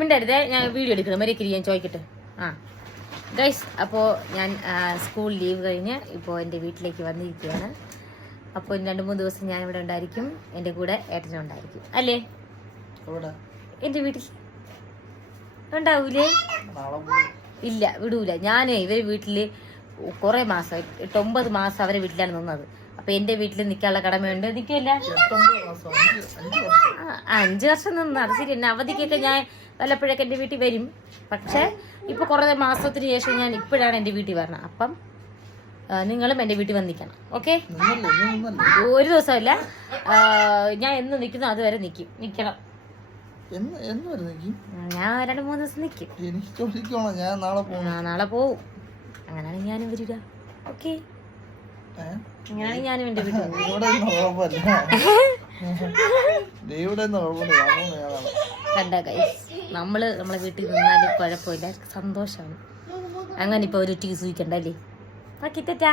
മിണ്ടരുതേ, ഞാൻ വീഡിയോ എടുക്കണം. മര്യാദയ്ക്ക് ഞാൻ ചോദിക്കട്ടെ. ഗൈസ്, അപ്പോൾ ഞാൻ സ്കൂൾ ലീവ് കഴിഞ്ഞ് ഇപ്പോൾ എൻ്റെ വീട്ടിലേക്ക് വന്നിരിക്കുകയാണ്. അപ്പോൾ 2-3 ദിവസം ഞാൻ ഇവിടെ ഉണ്ടായിരിക്കും. എൻ്റെ കൂടെ ഏട്ടനും ഉണ്ടായിരിക്കും. അല്ലേ? എൻ്റെ വീട്ടിൽ ഉണ്ടാവൂലേ? ഇല്ല, വിടൂല. ഞാൻ ഇവര് വീട്ടില് കുറെ മാസം 8-9 മാസം അവരെ വീട്ടിലാണ് നിന്നത്. അപ്പൊ എന്റെ വീട്ടിൽ നിൽക്കാനുള്ള കടമയുണ്ട്. നിൽക്കില്ല, 5 വർഷം നിന്ന്. അത് ശരി. എന്നെ അവധിക്കൊക്കെ ഞാൻ വല്ലപ്പോഴൊക്കെ എന്റെ വീട്ടിൽ വരും. പക്ഷെ ഇപ്പൊ കുറെ മാസത്തിന് ശേഷം ഞാൻ ഇപ്പോഴാണ് എന്റെ വീട്ടിൽ വരണം. അപ്പം നിങ്ങളും എന്റെ വീട്ടിൽ വന്ന് നിൽക്കണം. ഓക്കെ? ഒരു ദിവസമല്ല, ഞാൻ എന്ന് നിൽക്കുന്നു അതുവരെ നിൽക്കണം. ഞാൻ 2-3 ദിവസം നിൽക്കും. ഞാൻ നാളെ പോവും. അങ്ങനെയാണെങ്കിൽ ഞാനും വരിക. ഓക്കെ? അങ്ങനെയാണെങ്കിൽ ഞാനും എന്റെ വീട്ടിൽ കണ്ട ഗൈസ്, നമ്മളെ വീട്ടിൽ നിന്നാലും കുഴപ്പമില്ല, സന്തോഷമാണ്. അങ്ങനെ ഇപ്പൊ ഒരു ടീ സൂയിക്കണ്ടല്ലേ. ഓക്കെ, ടാറ്റാ.